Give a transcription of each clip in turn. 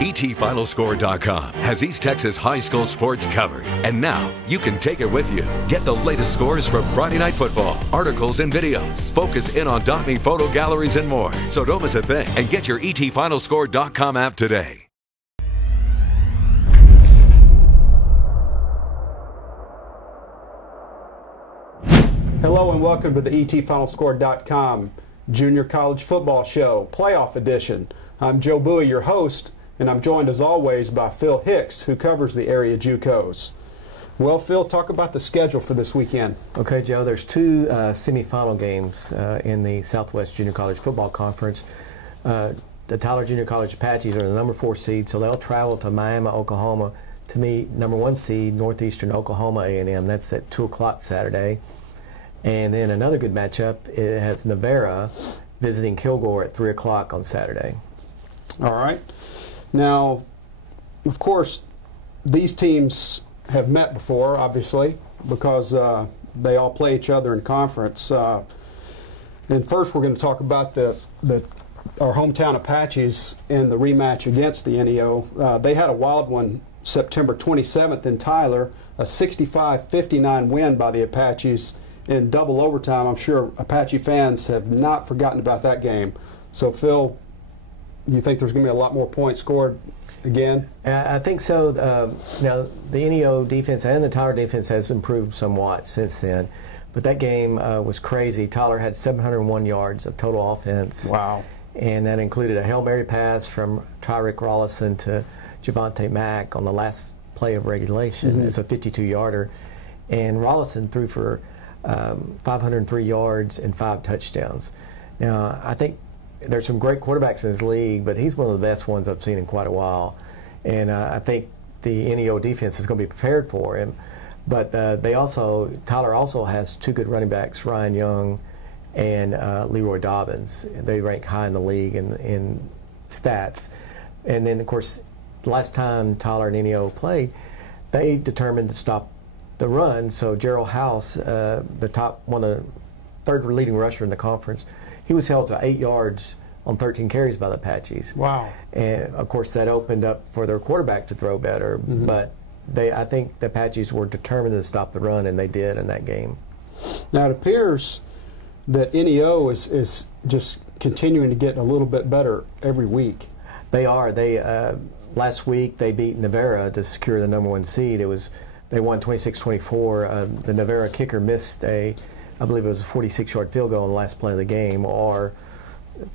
ETFinalScore.com has East Texas high school sports covered. And now you can take it with you. Get the latest scores from Friday Night Football, articles and videos. Focus in on .me photo galleries and more. So don't miss a thing and get your ETFinalScore.com app today. Hello and welcome to the ETFinalScore.com Junior College Football Show, Playoff Edition. I'm Joe Buie, your host, and I'm joined as always by Phil Hicks, who covers the area JUCOs. Well, Phil, talk about the schedule for this weekend. Okay, Joe, there's two semifinal games in the Southwest Junior College Football Conference. The Tyler Junior College Apaches are the number 4 seed, so they'll travel to Miami, Oklahoma to meet number 1 seed Northeastern Oklahoma A&M. That's at 2 o'clock Saturday. And then another good matchup, it has Navarra visiting Kilgore at 3 o'clock on Saturday. All right. Now, of course, these teams have met before, obviously, because they all play each other in conference. And first, we're going to talk about our hometown Apaches in the rematch against the NEO. They had a wild one September 27th in Tyler, a 65-59 win by the Apaches in double overtime. I'm sure Apache fans have not forgotten about that game. So, Phil, you think there's going to be a lot more points scored again? I think so. Now, the NEO defense and the Tyler defense has improved somewhat since then. But that game was crazy. Tyler had 701 yards of total offense. Wow. And that included a Hail Mary pass from Tyrick Rollison to Javante Mack on the last play of regulation. Mm-hmm. It's a 52-yarder. And Rollison threw for 503 yards and 5 touchdowns. Now, I think there's some great quarterbacks in this league, but he's one of the best ones I've seen in quite a while. And I think the NEO defense is going to be prepared for him. But Tyler also has 2 good running backs, Ryan Young and Leroy Dobbins. They rank high in the league in stats. And then, of course, last time Tyler and NEO played, they determined to stop the run. So Gerald House, one of the third leading rusher in the conference, he was held to 8 yards on 13 carries by the Apaches. Wow. And, of course, that opened up for their quarterback to throw better. Mm-hmm. But I think the Apaches were determined to stop the run, and they did in that game. Now, it appears that NEO is just continuing to get a little bit better every week. They are. Last week they beat Navarra to secure the number 1 seed. They won 26-24. The Navarra kicker missed I believe it was a 46-yard field goal on the last play of the game, or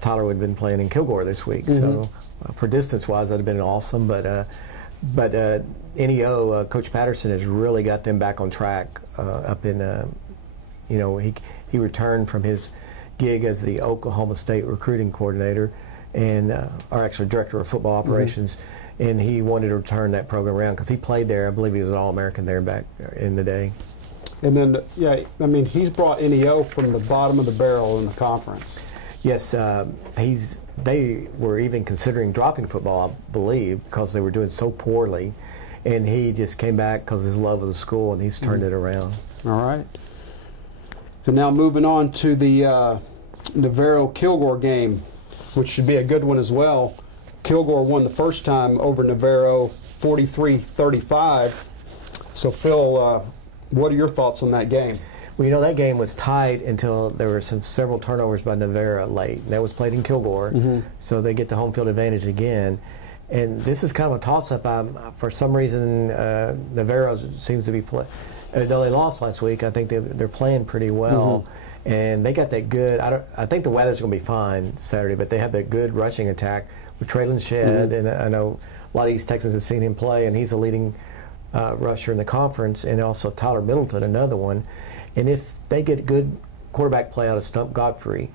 Tyler would have been playing in Kilgore this week. Mm-hmm. So for distance-wise, that would have been awesome. But NEO, Coach Patterson has really got them back on track up in, he returned from his gig as the Oklahoma State recruiting coordinator and, or actually director of football operations. Mm-hmm. And he wanted to turn that program around because he played there. I believe he was an All-American there back in the day. And then, he's brought NEO from the bottom of the barrel in the conference. Yes, they were even considering dropping football, I believe, because they were doing so poorly. And he just came back because of his love of the school, and he's turned it around. All right. And now moving on to the Navarro-Kilgore game, which should be a good one as well. Kilgore won the first time over Navarro 43-35. So, Phil, what are your thoughts on that game? Well, that game was tight until there were several turnovers by Navarra late. And that was played in Kilgore, mm-hmm. So they get the home field advantage again. And this is kind of a toss-up. For some reason, Navarro seems to be though they lost last week, I think they're playing pretty well. Mm-hmm. And they got that good. I think the weather's going to be fine Saturday, but they have that good rushing attack with Traylon Shedd, mm-hmm. and I know a lot of East Texans have seen him play, and he's a leading rusher in the conference, and also Tyler Middleton, another one. And if they get good quarterback play out of Stump Godfrey,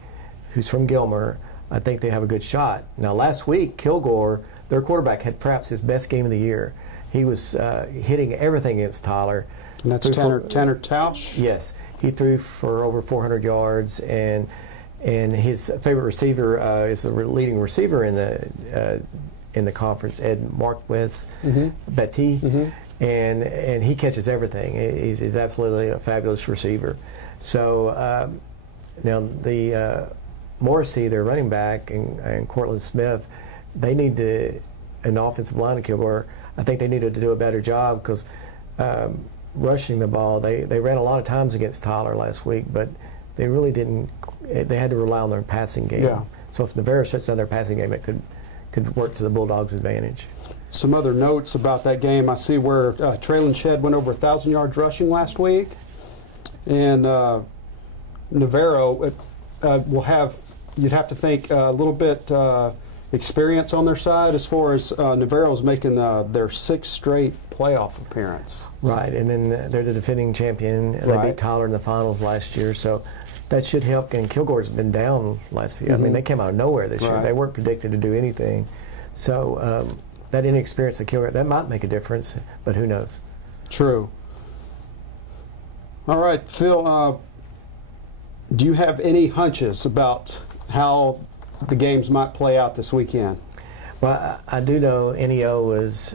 who's from Gilmer, I think they have a good shot. Now, last week, Kilgore, their quarterback, had perhaps his best game of the year. He was hitting everything against Tyler. And that's Tanner Tausch? Yes. He threw for over 400 yards, and his favorite receiver is the leading receiver in the conference, Ed Marquez, mm-hmm. Betty, mm-hmm. and he catches everything. He's absolutely a fabulous receiver. So now the Morrissey, their running back, and Cortland Smith, they need to an offensive line in Kilgore, I think they needed to do a better job because rushing the ball, they ran a lot of times against Tyler last week, but they really didn't. They had to rely on their passing game. Yeah. So if Navarro shuts down their passing game, it could work to the Bulldogs' advantage. Some other notes about that game. I see where Traylon Shedd went over 1,000 yards rushing last week, and Navarro will have. You'd have to think a little bit experience on their side as far as Navarro's making their 6th straight playoff appearance. Right, and then they're the defending champion. They beat Tyler in the finals last year, so that should help. And Kilgore's been down last few. I mean, they came out of nowhere this year. They weren't predicted to do anything. So that inexperience of Kilgore, that might make a difference, but who knows? True. All right, Phil, do you have any hunches about how the games might play out this weekend? Well, I do know NEO is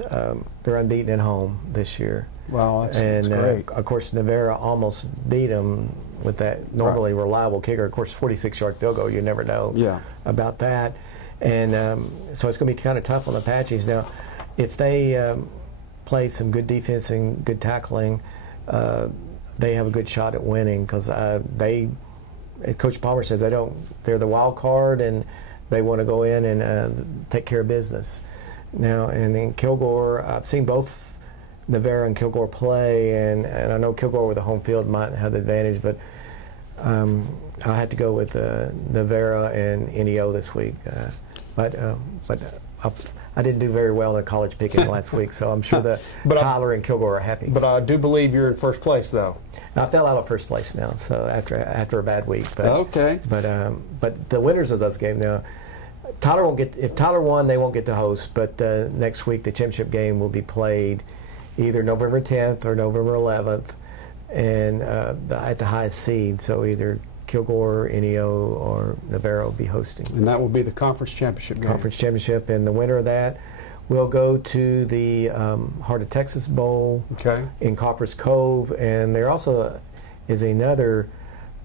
they're unbeaten at home this year. Wow, that's great. Of course, Navarro almost beat them with that normally reliable kicker. Of course, 46-yard field goal, you never know about that. And so it's going to be kind of tough on the Apaches. Now, if they play some good defense and good tackling, they have a good shot at winning because Coach Palmer says they're the wild card and they want to go in and take care of business. Now, and in Kilgore, I've seen both Navarro and Kilgore play, and I know Kilgore with the home field might have the advantage, but I had to go with Navarro and NEO this week. But I didn't do very well in college picking last week, so I'm sure that Tyler and Kilgore are happy. But I do believe you're in first place, though. I fell out of first place now, so after a bad week. But, okay. But the winners of those games now, Tyler won't get. If Tyler won, they won't get to host. But next week, the championship game will be played either November 10th or November 11th, and at the highest seed. So either Kilgore, NEO, or Navarro will be hosting. And that will be the conference championship game. Conference championship, and the winner of that will go to the Heart of Texas Bowl in Copper's Cove. And there also is another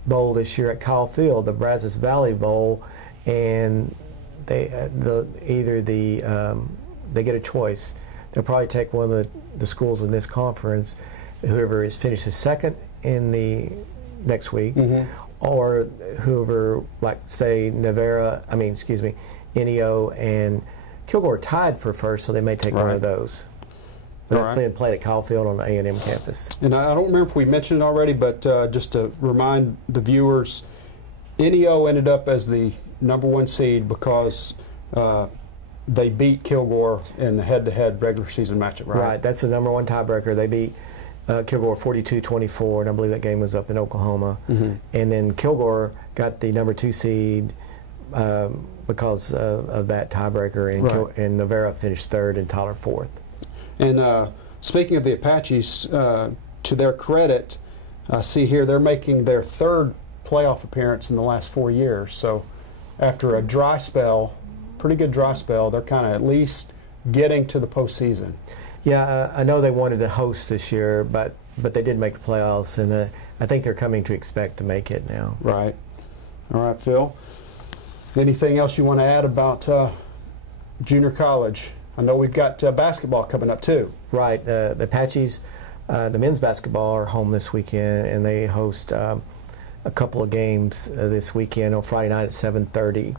bowl this year at Kyle Field, the Brazos Valley Bowl, and they get a choice. They'll probably take one of the schools in this conference, whoever is finishes second in the next week, or whoever, like say NEO and Kilgore tied for first, so they may take one of those. But it's being played at Kyle Field on the A&M campus. And I don't remember if we mentioned it already, but just to remind the viewers, NEO ended up as the #1 seed because they beat Kilgore in the head-to-head regular season matchup, right? Right, that's the #1 tiebreaker. They beat Kilgore 42-24, and I believe that game was up in Oklahoma. And then Kilgore got the #2 seed because of that tiebreaker, and Navarro finished 3rd and Tyler 4th. And speaking of the Apaches, to their credit, I see here they're making their 3rd playoff appearance in the last 4 years. So after a dry spell, pretty good dry spell, they're kind of at least getting to the postseason. Yeah, I know they wanted to host this year, but they did make the playoffs, and I think they're coming to expect to make it now. Right. All right, Phil. Anything else you want to add about junior college? I know we've got basketball coming up too. Right. The Apaches, the men's basketball are home this weekend, and they host a couple of games this weekend on Friday night at 7:30.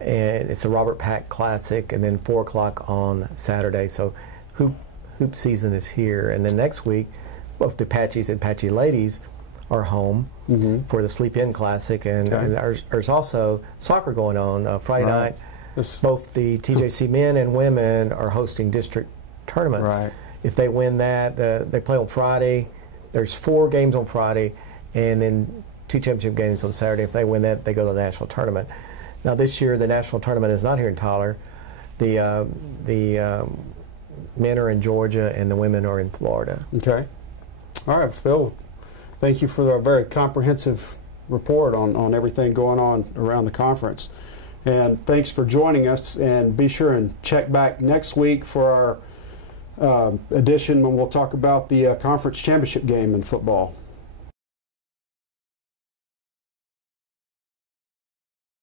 And it's a Robert Pack Classic, and then 4 o'clock on Saturday. So hoop season is here. And then next week, both the Apaches and Apache ladies are home for the Sleep In Classic. And there's also soccer going on Friday night. Both the TJC men and women are hosting district tournaments. If they win that, they play on Friday. There's 4 games on Friday, and then 2 championship games on Saturday. If they win that, they go to the national tournament. Now this year, the national tournament is not here in Tyler. The men are in Georgia, and the women are in Florida. Okay. All right, Phil. Thank you for a very comprehensive report on everything going on around the conference. And thanks for joining us. And be sure and check back next week for our edition when we'll talk about the conference championship game in football.